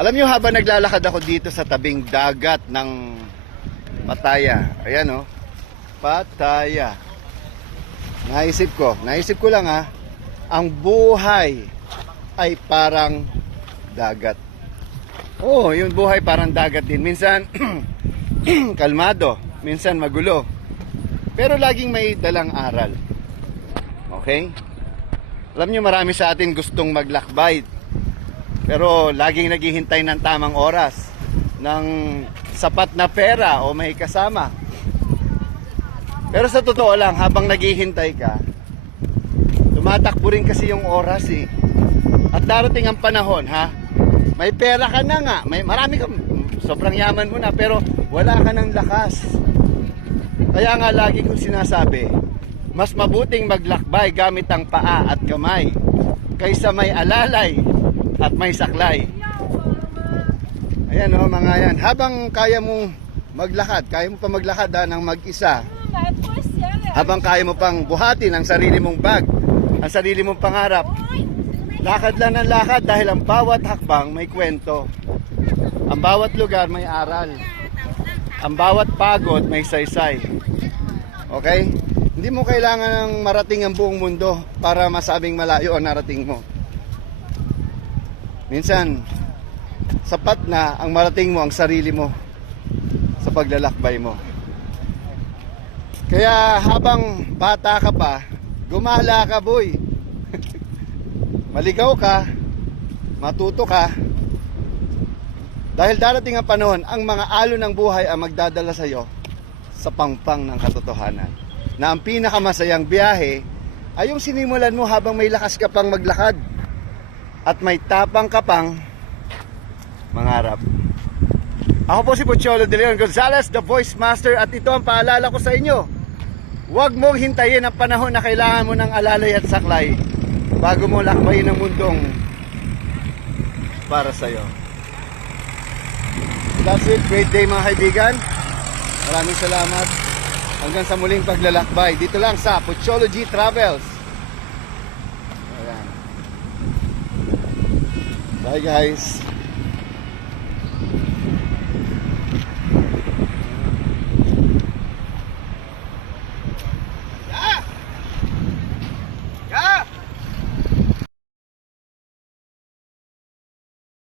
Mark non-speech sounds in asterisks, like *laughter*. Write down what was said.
Alam nyo, habang naglalakad ako dito sa tabing dagat ng Pataya. Ayan oh. Pataya. Naisip ko, naisip ko lang ha, ang buhay ay parang dagat. Oo, yung buhay parang dagat din. Minsan, *clears throat* kalmado. Minsan magulo. Pero laging may dalang aral. Okay? Alam nyo, marami sa atin gustong maglakbay. Pero laging naghihintay ng tamang oras. Ng sapat na pera o may kasama. Pero sa totoo lang, habang naghihintay ka, tumatakbo rin kasi yung oras eh. At darating ang panahon, ha? May pera ka na nga, may marami ka, sobrang yaman mo na, pero wala ka ng lakas. Kaya nga lagi kong sinasabi, mas mabuting maglakbay gamit ang paa at kamay kaysa may alalay at may saklay. Ayan o mga yan. Habang kaya mong maglakad, kaya mo pa maglakad ha, ng mag-isa, habang kaya mo pang buhatin ang sarili mong bag, ang sarili mong pangarap, lakad lang ng lakad dahil ang bawat hakbang may kwento. Ang bawat lugar may aral. Ang bawat pagod may saysay. Okay? Hindi mo kailangan ng marating ang buong mundo para masabing malayo ang narating mo. Minsan, sapat na ang marating mo ang sarili mo sa paglalakbay mo. Kaya habang bata ka pa, gumala ka boy. *laughs* Maligaw ka, matuto ka. Dahil darating ang panahon, ang mga alon ng buhay ang magdadala sa iyo sa pangpang ng katotohanan. Na ang pinakamasayang biyahe ay yung sinimulan mo habang may lakas ka pang maglakad at may tapang ka pang mangarap. Ako po si Pocholo de Leon Gonzalez, the Voice Master at ito ang paalala ko sa inyo. Huwag mong hintayin ang panahon na kailangan mo ng alalay at saklay bago mo lakbayin ang mundong para sa iyo. That's it. Great day mga kaibigan. Maraming salamat. Hanggang sa muling paglalakbay. Dito lang sa Pochology Travels. Bye guys.